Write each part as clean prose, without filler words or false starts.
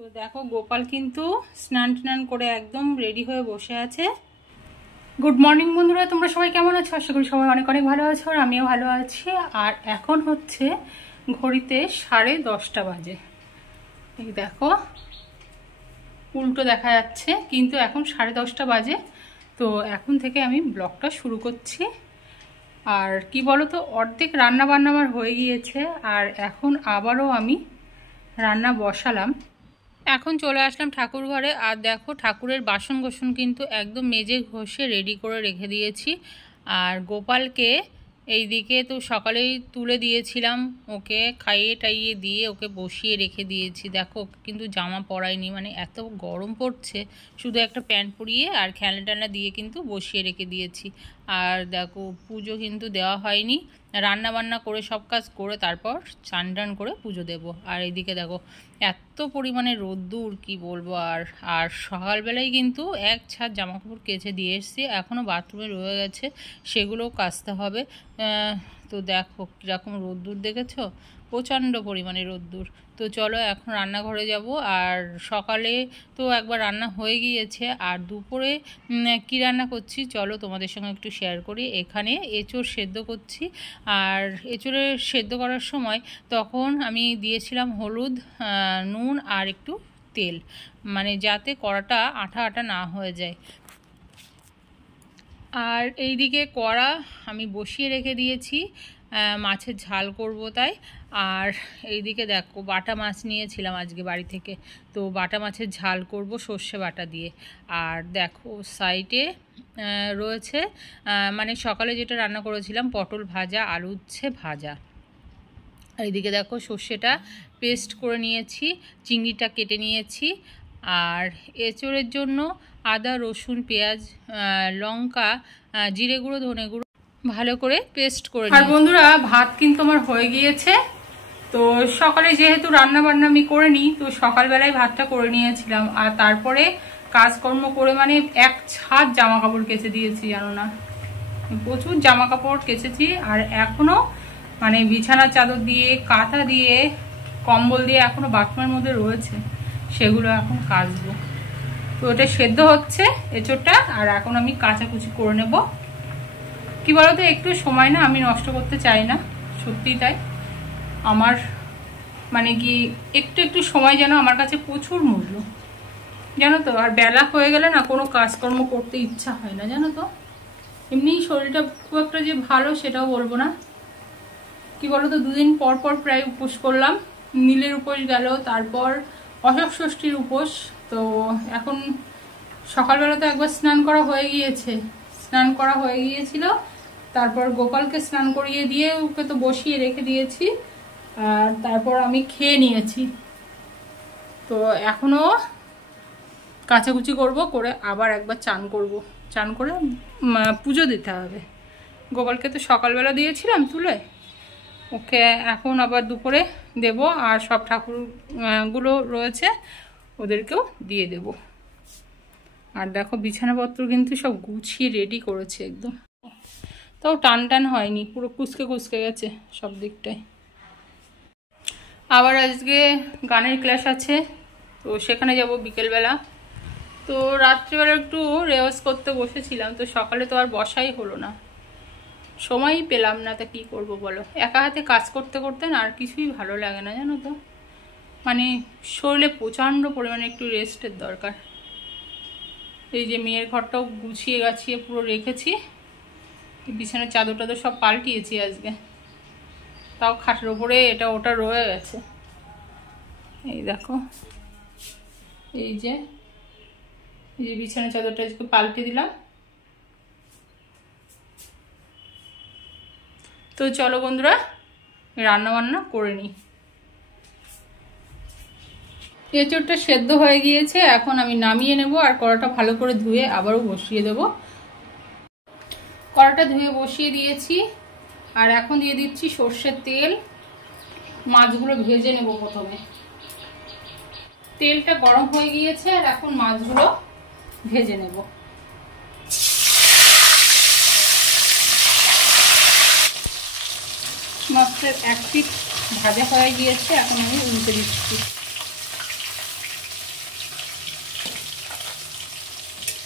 তো দেখো গোপাল কিন্তু স্নান করে একদম রেডি হয়ে বসে আছে। গুড মর্নিং বন্ধুরা, তোমরা সবাই কেমন আছো? আশা করি সবাই অনেক অনেক ভালো আছো, আর আমিও ভালো আছি। আর এখন হচ্ছে ঘড়িতে 10:30 বাজে। এই দেখো উল্টো দেখা যাচ্ছে, কিন্তু এখন 10:30 বাজে। তো এখন থেকে আমি ব্লগটা শুরু করছি। আর কি বলো তো, অর্ধেক রান্না বান্না আমার হয়ে গিয়েছে, আর এখন আবারও আমি রান্না বসালাম। এখন চলে আসলাম ঠাকুর ঘরে। আর দেখো ঠাকুরের বাসন কোসন কিন্তু একদম মেজে ঘষে রেডি করে রেখে দিয়েছি। আর গোপালকে এইদিকে তো সকালেই তুলে দিয়েছিলাম, ওকে খাইয়ে টাইয়ে দিয়ে ওকে বসিয়ে রেখে দিয়েছি। দেখো কিন্তু জামা পরাইনি, মানে এত গরম পড়ছে, শুধু একটা প্যান্ট পরিয়ে আর খেলনা টেলনা দিয়ে কিন্তু বসিয়ে রেখে দিয়েছি। আর দেখো পুজো কিন্তু দেওয়া হয়নি, রান্না বান্না করে সব কাজ করে তারপর চান টান করে পুজো দেব। আর এইদিকে দেখো এত পরিমাণে রোদ্দুর কি বলবো। আর সকালবেলায় কিন্তু এক ছাদ জামাকাপড় কেচে দিয়ে এসেছি, এখনও বাথরুমে রয়ে গেছে, সেগুলোও কাচতে হবে। তো দেখো কীরকম রোদ্দুর দেখেছো, প্রচণ্ড পরিমাণে রোদ্দুর। তো চলো এখন রান্নাঘরে যাব। আর সকালে তো একবার রান্না হয়ে গিয়েছে, আর দুপুরে কী রান্না করছি চলো তোমাদের সঙ্গে একটু শেয়ার করি। এখানে এঁচোড় সেদ্ধ করছি। আর এঁচোড়ের সেদ্ধ করার সময় তখন আমি দিয়েছিলাম হলুদ, নুন আর একটু তেল, মানে যাতে কড়াটা আঠা আঠা না হয়ে যায়। আর এইদিকে কড়া আমি বসিয়ে রেখে দিয়েছি, মাছের ঝাল করব তাই। আর এইদিকে দেখো বাটা মাছ নিয়েছিলাম আজকে বাড়ি থেকে, তো বাটা মাছের ঝাল করব সর্ষে বাটা দিয়ে। আর দেখো সাইডে রয়েছে মানে সকালে যেটা রান্না করেছিলাম পটল ভাজা, আলু উচ্ছে ভাজা। এইদিকে দেখো সর্ষেটা পেস্ট করে নিয়েছি, চিংড়িটা কেটে নিয়েছি। আর এঁচোড়ের জন্য আদা রসুন পেঁয়াজ লঙ্কা জিরে গুঁড়ো ধনে গুঁড়ো ভালো করে পেস্ট করে নিয়েছি। আর বন্ধুরা ভাত কিন্তু আমার হয়ে গিয়েছে। তো সকালে যেহেতু রান্না বান্না আমি করে নিই, তো সকালবেলায় ভাতটা করে নিয়েছিলাম। আর তারপরে কাজকর্ম করে মানে এক ছাদ জামা কাপড় কেচে দিয়েছি, জানো না, প্রচুর জামা কাপড় কেচেছি। আর এখনো মানে বিছানার চাদর দিয়ে কাঁথা দিয়ে কম্বল দিয়ে এখনো বাথরুমের মধ্যে রয়েছে, সেগুলো এখন কাচবো। তো ওটা সেদ্ধ হচ্ছে এঁচোড়টা, আর এখন আমি কাচাকুচি করে নেব। কি বলতো, একটু সময় না আমি নষ্ট করতে চাই না, সত্যিই তাই। আমার মানে কি একটু সময় যেন আমার কাছে প্রচুর মূল্য, জানো তো। আর বেলা হয়ে গেলে না কোনো কাজকর্ম করতে ইচ্ছা হয় না, জানো তো। এমনি শরীরটা খুব একটা যে ভালো সেটাও বলবো না। কি বলতো, দুদিন পর প্রায় উপোস করলাম। নীলের উপোস গেল, তারপর অশোক ষষ্ঠীর উপোস। তো এখন সকালবেলা তো একবার স্নান করা হয়ে গিয়েছিল। তারপর গোপালকে স্নান করিয়ে দিয়ে ওকে তো বসিয়ে রেখে দিয়েছি। আর তারপর আমি খেয়ে নিয়েছি। তো এখনো কাচাকুচি করে আবার একবার চান করে পুজো দিতে হবে। গোপালকে তো সকালবেলা দিয়েছিলাম তুলে, ওকে এখন আবার দুপুরে দেব। আর সব ঠাকুরগুলো রয়েছে ওদেরকেও দিয়ে দেব। আর দেখো বিছানাপত্র কিন্তু সব গুছিয়ে রেডি করেছে একদম, তাও টান হয়নি, পুরো কুচকে গেছে সব দিকটায়। আবার আজকে গানের ক্লাস আছে, তো সেখানে যাব বিকেলবেলা। তো রাত্রিবেলা একটু রেওয়াজ করতে বসেছিলাম, তো সকালে তো আর বসাই হলো না, সময়ই পেলাম না। তা কী করবো বলো, একা হাতে কাজ করতে না আর কিছুই ভালো লাগে না, জানো তো। মানে শরীরে প্রচণ্ড পরিমাণে একটু রেস্টের দরকার। এই যে মেয়ের ঘরটাও গুছিয়ে গাছিয়ে পুরো রেখেছি, বিছানার চাদর টাদর সব পাল্টিয়েছি আজকে, তাও খাটের ওপরে এটা ওটা রয়ে গেছে। এই দেখো এই যে বিছানার চাদরটা আজকে পাল্টে দিলাম। তো চলো বন্ধুরা রান্না বান্না করে নিই। এঁচোড়টা সেদ্ধ হয়ে গিয়েছে, এখন আমি নামিয়ে নেব। আর কড়াটা ভালো করে ধুয়ে আবারও বসিয়ে দেব। কড়াটা ধুয়ে বসিয়ে দিয়েছি, আর এখন দিয়ে দিচ্ছি সর্ষের তেল। মাছগুলো ভেজে নেব প্রথমে। তেলটা গরম হয়ে গিয়েছে, আর এখন মাছগুলো ভেজে নেব। মাছের এক পিঠ ভাজা হয়ে গিয়েছে, এখন আমি উল্টে দিচ্ছি।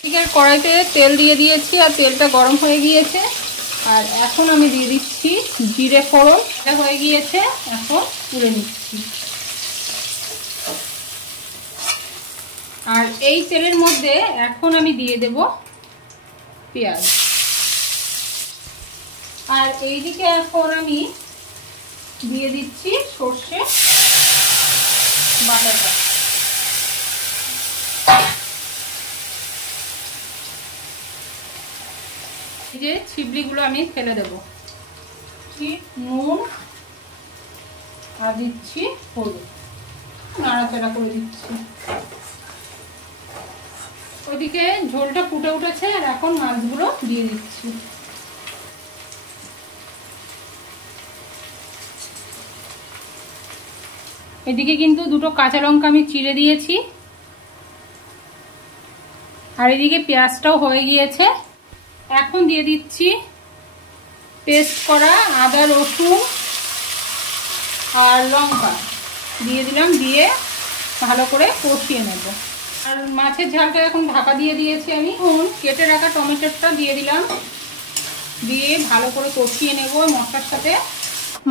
এদিকে কড়াইতে তেল দিয়ে দিয়েছি আর তেলটা গরম হয়ে গিয়েছে। আর এখন আমি দিয়ে দিচ্ছি জিরে ফোড়ন। এটা হয়ে গিয়েছে, এখন তুলে নিচ্ছি। আর এই তেলের মধ্যে এখন আমি দিয়ে দেব পেঁয়াজ। আর এইদিকে এখন আমি দিয়ে দিচ্ছি সর্ষে বাটাটা। এই যে ছিবড়িগুলো আমি ফেলে দেব। নুন আর দিচ্ছি হলুদ, নাড়াচাড়া করে দিচ্ছি। ওইদিকে ঝোলটা ফুটে উঠেছে আর এখন মাছগুলো দিয়ে দিচ্ছি। এদিকে কিন্তু দুটো কাঁচা লঙ্কা আমি চিড়ে দিয়েছি। আর এদিকে পেঁয়াজটাও হয়ে গিয়েছে। এখন দিয়ে দিচ্ছি পেস্ট করা আদা রসুন আর লঙ্কা দিয়ে দিলাম, দিয়ে ভালো করে কষিয়ে নেব। আর মাছের ঝালটা এখন ঢাকা দিয়ে দিয়েছি আমি। এখন কেটে রাখা টমেটোটা দিয়ে দিলাম, দিয়ে ভালো করে কষিয়ে নেব মশলার সাথে।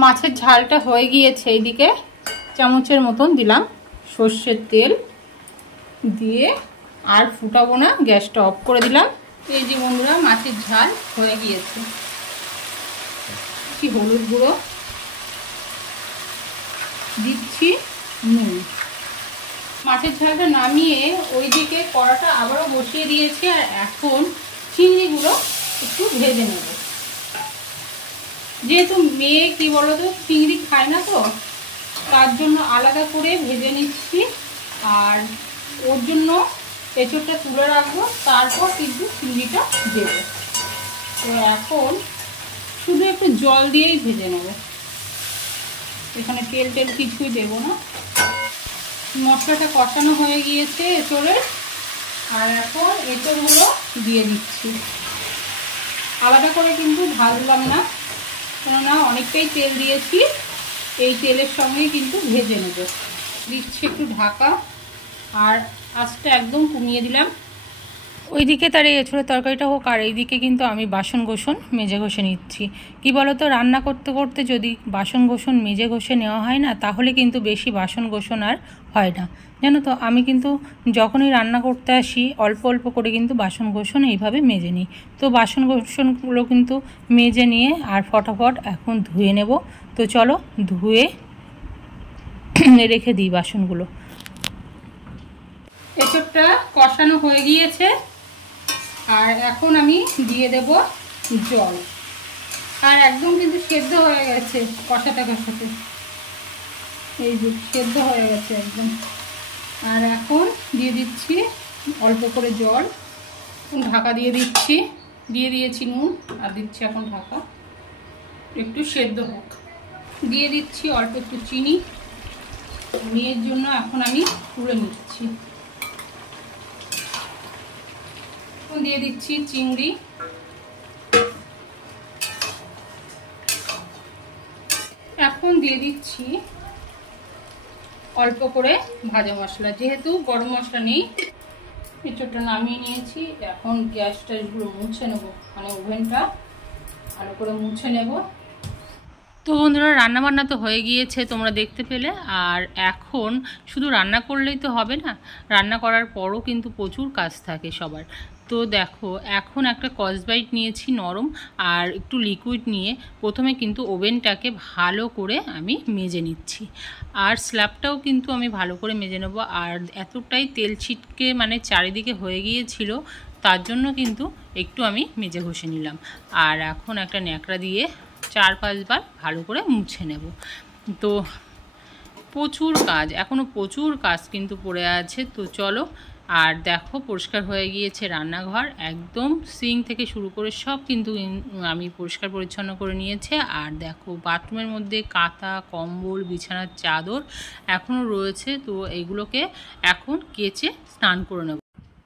মাছের ঝালটা হয়ে গিয়েছে। এইদিকে চামচের মতন দিলাম সর্ষের তেল, দিয়ে আর ফুটাবো না, গ্যাসটা অফ করে দিলাম। এই যে বন্ধুরা মাছের ঝাল হয়ে গিয়েছে। কি হলুদ গুঁড়ো দিচ্ছি, নুন। মাছের ঝালটা নামিয়ে ওইদিকে কড়াটা আবারও বসিয়ে দিয়েছি। আর এখন চিংড়িগুলো একটু ভেজে নেব। যেহেতু মেয়ে কি বলতো চিংড়ি খায় না, তো তার জন্য আলাদা করে ভেজে নিচ্ছি। আর ওর জন্য এঁচোড়টা তুলে রাখবো, তারপর কিন্তু চিংড়িটা দেবো। তো এখন শুধু একটু জল দিয়েই ভেজে নেব, এখানে তেল টেল কিছুই দেবো না। মশলাটা কষানো হয়ে গিয়েছে এঁচোড়ের। আর এখন এঁচোড়গুলো দিয়ে দিচ্ছি। আলাদা করে কিন্তু ভাজলাম না, কেননা অনেকটাই তেল দিয়েছি। এই তেলের সঙ্গেই কিন্তু ভেজে নেব। দিচ্ছি একটু ঢাকা, আর আঁচটা একদম কমিয়ে দিলাম। ওইদিকে তার এই এঁচোড়ের তরকারিটা হোক, আর এইদিকে কিন্তু আমি বাসন কোসন মেজে ঘষে নিচ্ছি। কি বলতো, রান্না করতে করতে যদি বাসন কোসন মেজে ঘষে নেওয়া হয় না, তাহলে কিন্তু বেশি বাসন কোসন আর হয় না, জানো তো। আমি কিন্তু যখনই রান্না করতে আসি অল্প অল্প করে কিন্তু বাসন কোসন এইভাবে মেজে নিই। তো বাসন কোসনগুলো কিন্তু মেজে নিয়ে আর ফটাফট এখন ধুয়ে নেব। তো চলো ধুয়ে রেখে দিই বাসনগুলো। এঁচোড়টা কষানো হয়ে গিয়েছে। আর এখন আমি দিয়ে দেব জল। আর একদম কিন্তু সেদ্ধ হয়ে গেছে কষাতে কষাতে, এই যে সেদ্ধ হয়ে গেছে একদম। আর এখন দিয়ে দিচ্ছি অল্প করে জল, ঢাকা দিয়ে দিচ্ছি। দিয়ে দিয়েছি নুন, আর দিচ্ছি এখন ঢাকা, একটু সেদ্ধ হোক। দিয়ে দিচ্ছি অল্প একটু চিনি মেয়ের জন্য। এখন আমি তুলে নিচ্ছি। দিয়ে দিচ্ছি চিংড়ি, এখন দিয়ে দিচ্ছি অল্প করে ভাজা মশলা। যেহেতু গরম মশলা নেই, এঁচোড়টা নামিয়ে নিয়েছি। এখন গ্যাসটা এগুলো মুছে নেব, মানে ওভেনটা ভালো করে মুছে নেব। তো বন্ধুরা রান্নাবান্না তো হয়ে গিয়েছে, তোমরা দেখতে পেলে। আর এখন শুধু রান্না করলেই তো হবে না, রান্না করার পরও কিন্তু প্রচুর কাজ থাকে সবার। তো দেখো এখন একটা স্কচব্রাইট নিয়েছি নরম, আর একটু লিকুইড নিয়ে প্রথমে কিন্তু ওভেনটাকে ভালো করে আমি মেজে নিচ্ছি। আর স্ল্যাবটাও কিন্তু আমি ভালো করে মেজে নেব। আর এতটাই তেল ছিটকে মানে চারিদিকে হয়ে গিয়েছিল, তার জন্য কিন্তু একটু আমি মেজে ঘষে নিলাম। আর এখন একটা ন্যাকড়া দিয়ে 4-5 বার ভালো করে মুছে নেব। তো প্রচুর কাজ, এখনও প্রচুর কাজ কিন্তু পড়ে আছে। তো চলো। আর দেখো পরিষ্কার হয়ে গিয়েছে রান্নাঘর, একদম সিঙ্ক থেকে শুরু করে সব কিন্তু আমি পরিষ্কার পরিচ্ছন্ন করে নিয়েছে। আর দেখো বাথরুমের মধ্যে কাঁথা কম্বল বিছানার চাদর এখনও রয়েছে, তো এইগুলোকে এখন কেচে স্নান করে নেব।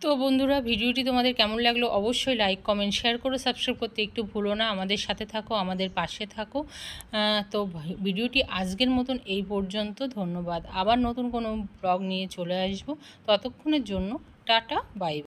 তো বন্ধুরা ভিডিওটি তোমাদের কেমন লাগলো অবশ্যই লাইক কমেন্ট শেয়ার করে সাবস্ক্রাইব করতে একটু ভুলো না। আমাদের সাথে থাকো, আমাদের পাশে থাকো। তো ভিডিওটি আজকের মতন এই পর্যন্ত। ধন্যবাদ। আবার নতুন কোনো ব্লগ নিয়ে চলে আসবো। ততক্ষণের জন্য টাটা বাই।